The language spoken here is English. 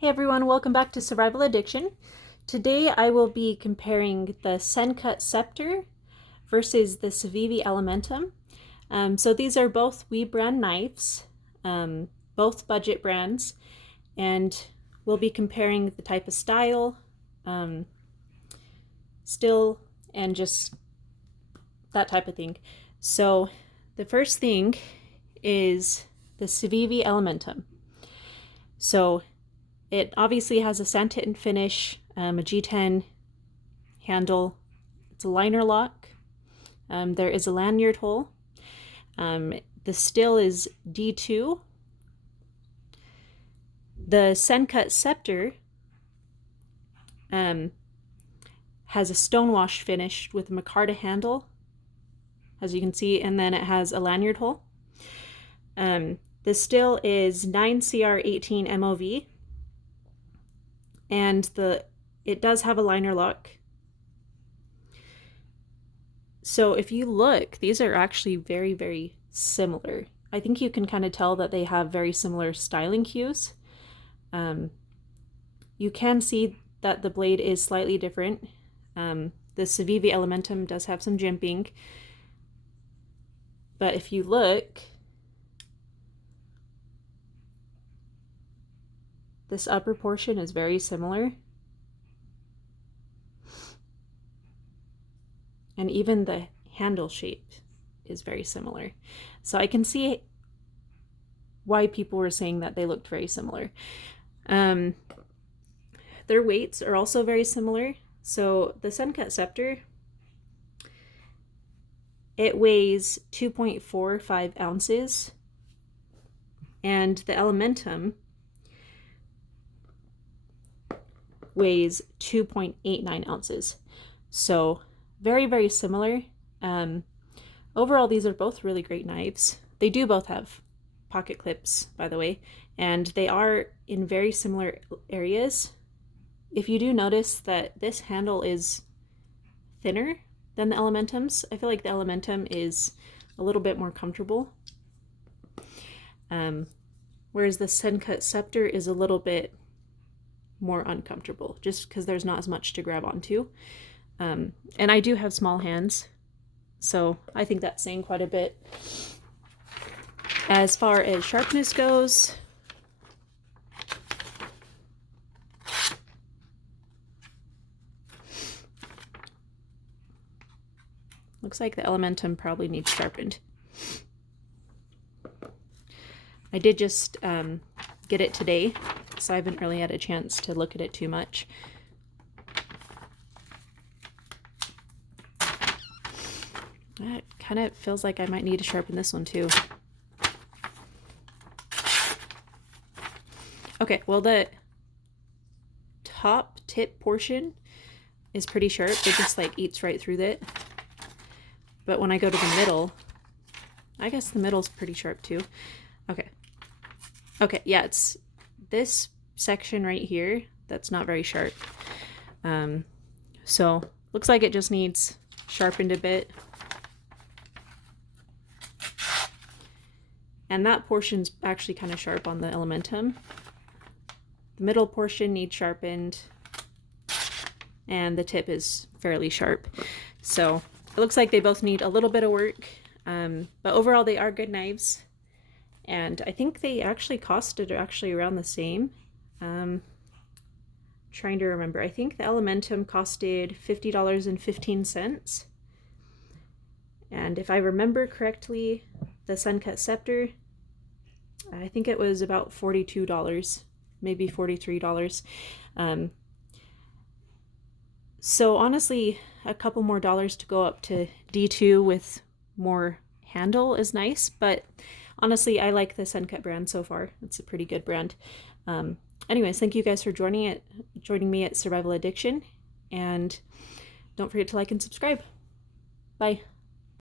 Hey everyone, welcome back to Survival Addiction. Today I will be comparing the Sencut Scepter versus the Civivi Elementum. So these are both WE brand knives, both budget brands, and we'll be comparing the type of style, still, and just that type of thing. So the first thing is the Civivi Elementum. So it obviously has a sandtin finish, a G10 handle. It's a liner lock. There is a lanyard hole. The still is D2. The Sencut Scepter has a stonewash finish with a micarta handle, as you can see, and then it has a lanyard hole. The still is 9CR18 MOV. And it does have a liner lock. So if you look, these are actually very, very similar. I think you can kind of tell that they have very similar styling cues. You can see that the blade is slightly different. The Civivi Elementum does have some jimping. But if you look, this upper portion is very similar. And even the handle shape is very similar. So I can see why people were saying that they looked very similar. Their weights are also very similar. So the Sencut Scepter, it weighs 2.45 ounces. And the Elementum weighs 2.89 ounces. So very, very similar. Overall, these are both really great knives. They do both have pocket clips, by the way, and they are in very similar areas. If you do notice that this handle is thinner than the Elementum's, I feel like the Elementum is a little bit more comfortable. Whereas the Sencut Scepter is a little bit more uncomfortable, just because there's not as much to grab onto. And I do have small hands, so I think that's saying quite a bit. As far as sharpness goes, looks like the Elementum probably needs sharpened. I did just get it today, so I haven't really had a chance to look at it too much. It kind of feels like I might need to sharpen this one too. Okay, well, the top tip portion is pretty sharp. It just like eats right through it. But when I go to the middle, I guess the middle's pretty sharp too. Okay, yeah, it's this section right here that's not very sharp. So looks like it just needs sharpened a bit. And that portion's actually kind of sharp on the Elementum. The middle portion needs sharpened, and the tip is fairly sharp. So it looks like they both need a little bit of work, but overall they are good knives. And I think they actually costed around the same. Trying to remember. I think the Elementum costed $50.15. And if I remember correctly, the Sencut Scepter, I think it was about $42, maybe $43. So honestly, a couple more dollars to go up to D2 with more handle is nice, but honestly, I like the Sencut brand so far. It's a pretty good brand. Anyways, thank you guys for joining me at Survival Addiction, and don't forget to like and subscribe. Bye.